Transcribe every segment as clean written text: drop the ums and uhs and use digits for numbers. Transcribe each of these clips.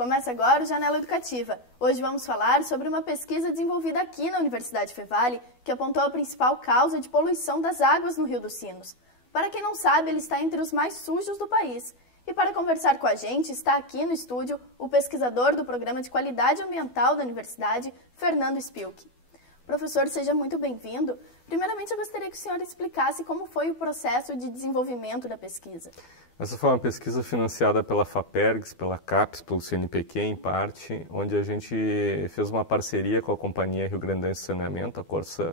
Começa agora o Janela Educativa. Hoje vamos falar sobre uma pesquisa desenvolvida aqui na Universidade Fevale que apontou a principal causa de poluição das águas no Rio dos Sinos. Para quem não sabe, ele está entre os mais sujos do país. E para conversar com a gente, está aqui no estúdio o pesquisador do Programa de Qualidade Ambiental da Universidade, Fernando Spilk. Professor, seja muito bem-vindo. Primeiramente, eu gostaria que o senhor explicasse como foi o processo de desenvolvimento da pesquisa. Essa foi uma pesquisa financiada pela FAPERGS, pela CAPES, pelo CNPq em parte, onde a gente fez uma parceria com a Companhia Rio Grandense de Saneamento, a Corsã,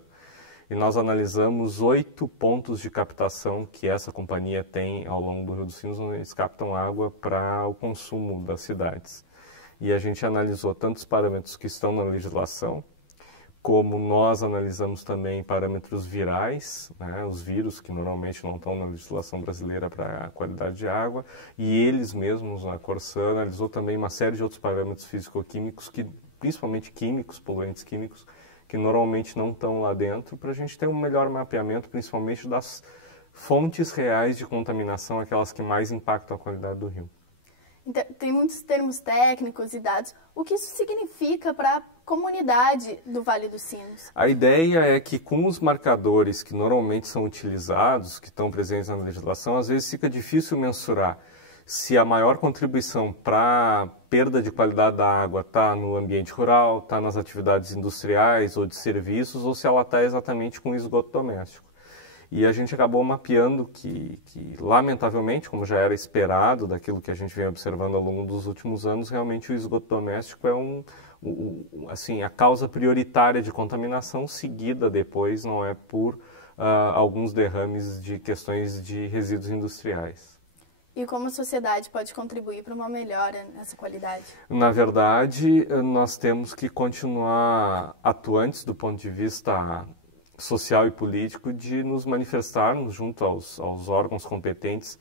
e nós analisamos 8 pontos de captação que essa companhia tem ao longo do Rio dos Sinos, onde eles captam água para o consumo das cidades. E a gente analisou tanto os parâmetros que estão na legislação, como nós analisamos também parâmetros virais, né, os vírus que normalmente não estão na legislação brasileira para a qualidade de água, e eles mesmos, a Corsã, analisou também uma série de outros parâmetros físico-químicos, principalmente químicos, poluentes químicos, que normalmente não estão lá dentro, para a gente ter um melhor mapeamento, principalmente das fontes reais de contaminação, aquelas que mais impactam a qualidade do rio. Então, tem muitos termos técnicos e dados. O que isso significa para a comunidade do Vale dos Sinos? A ideia é que com os marcadores que normalmente são utilizados, que estão presentes na legislação, às vezes fica difícil mensurar se a maior contribuição para a perda de qualidade da água está no ambiente rural, está nas atividades industriais ou de serviços, ou se ela está exatamente com o esgoto doméstico. E a gente acabou mapeando que, lamentavelmente, como já era esperado daquilo que a gente vem observando ao longo dos últimos anos, realmente o esgoto doméstico é assim, a causa prioritária de contaminação, seguida depois, não é por alguns derrames de questões de resíduos industriais. E como a sociedade pode contribuir para uma melhora nessa qualidade? Na verdade, nós temos que continuar atuantes do ponto de vista social e político de nos manifestarmos junto aos órgãos competentes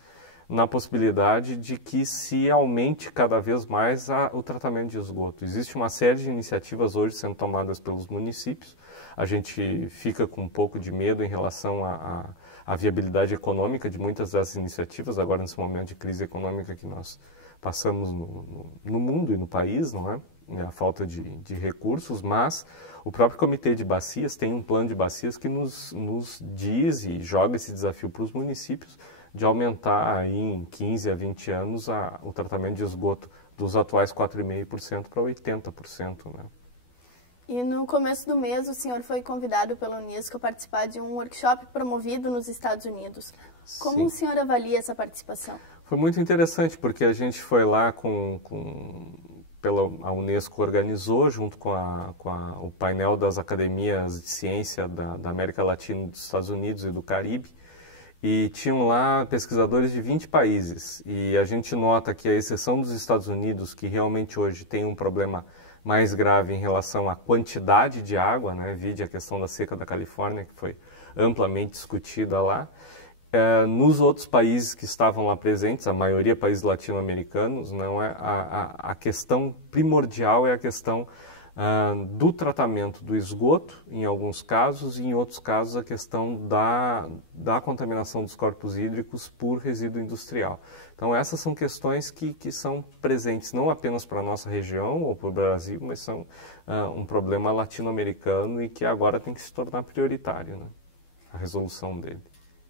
na possibilidade de que se aumente cada vez mais o tratamento de esgoto. Existe uma série de iniciativas hoje sendo tomadas pelos municípios. A gente fica com um pouco de medo em relação à viabilidade econômica de muitas dessas iniciativas, agora nesse momento de crise econômica que nós passamos no mundo e no país, não é? A falta de recursos, mas o próprio Comitê de Bacias tem um plano de bacias que nos diz e joga esse desafio para os municípios de aumentar aí em 15 a 20 anos o tratamento de esgoto dos atuais 4,5% para 80%. Né? E no começo do mês o senhor foi convidado pela Unesco a participar de um workshop promovido nos Estados Unidos. Como Sim. o senhor avalia essa participação? Foi muito interessante porque a gente foi lá a Unesco organizou, junto com o painel das academias de ciência da América Latina, dos Estados Unidos e do Caribe, e tinham lá pesquisadores de 20 países. E a gente nota que, à exceção dos Estados Unidos, que realmente hoje tem um problema mais grave em relação à quantidade de água, né, vide a questão da seca da Califórnia, que foi amplamente discutida lá, nos outros países que estavam lá presentes, a maioria países latino-americanos, não é a questão primordial é a questão do tratamento do esgoto, em alguns casos, e em outros casos a questão da contaminação dos corpos hídricos por resíduo industrial. Então essas são questões que são presentes não apenas para a nossa região ou para o Brasil, mas são um problema latino-americano e que agora tem que se tornar prioritário, né? A resolução dele.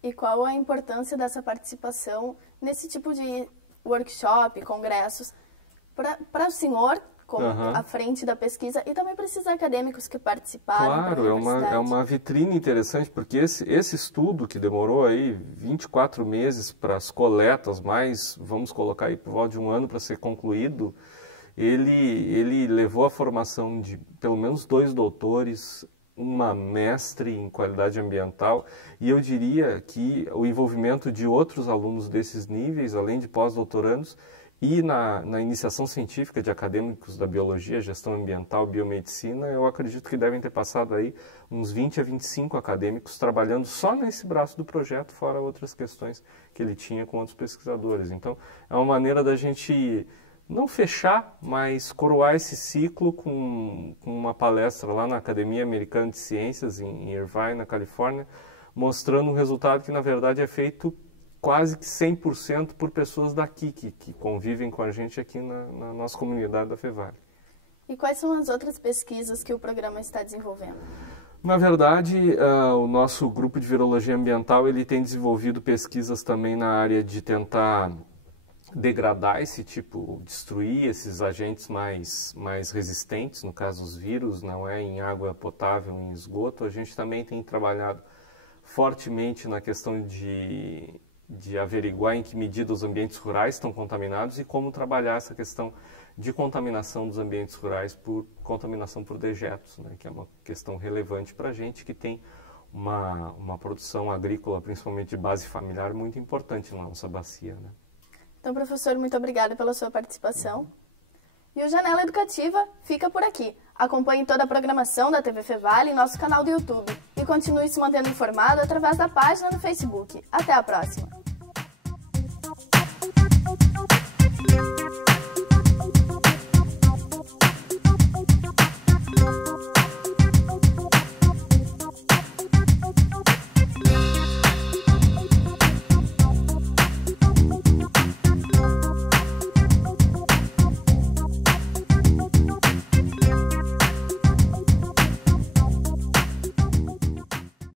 E qual a importância dessa participação nesse tipo de workshop, congressos, para o senhor, como à frente da pesquisa, e também para esses acadêmicos que participaram? Claro, é uma vitrine interessante, porque esse estudo que demorou aí 24 meses para as coletas, mais, vamos colocar aí por volta de um ano para ser concluído, ele levou a formação de pelo menos 2 doutores, uma mestre em qualidade ambiental, e eu diria que o envolvimento de outros alunos desses níveis, além de pós-doutorandos, e na iniciação científica de acadêmicos da biologia, gestão ambiental, biomedicina, eu acredito que devem ter passado aí uns 20 a 25 acadêmicos trabalhando só nesse braço do projeto, fora outras questões que ele tinha com outros pesquisadores. Então, é uma maneira da gente não fechar, mas coroar esse ciclo com uma palestra lá na Academia Americana de Ciências, em Irvine, na Califórnia, mostrando um resultado que, na verdade, é feito quase que 100% por pessoas daqui, que convivem com a gente aqui na nossa comunidade da Fevale. E quais são as outras pesquisas que o programa está desenvolvendo? Na verdade, o nosso grupo de virologia ambiental ele tem desenvolvido pesquisas também na área de tentar degradar esse tipo, destruir esses agentes mais resistentes, no caso os vírus, não é em água potável, em esgoto. A gente também tem trabalhado fortemente na questão de averiguar em que medida os ambientes rurais estão contaminados e como trabalhar essa questão de contaminação dos ambientes rurais por contaminação por dejetos, né, que é uma questão relevante para a gente que tem uma produção agrícola, principalmente de base familiar, muito importante na nossa bacia, né? Então, professor, muito obrigada pela sua participação. E o Janela Educativa fica por aqui. Acompanhe toda a programação da TV Fevale em nosso canal do YouTube e continue se mantendo informado através da página do Facebook. Até a próxima!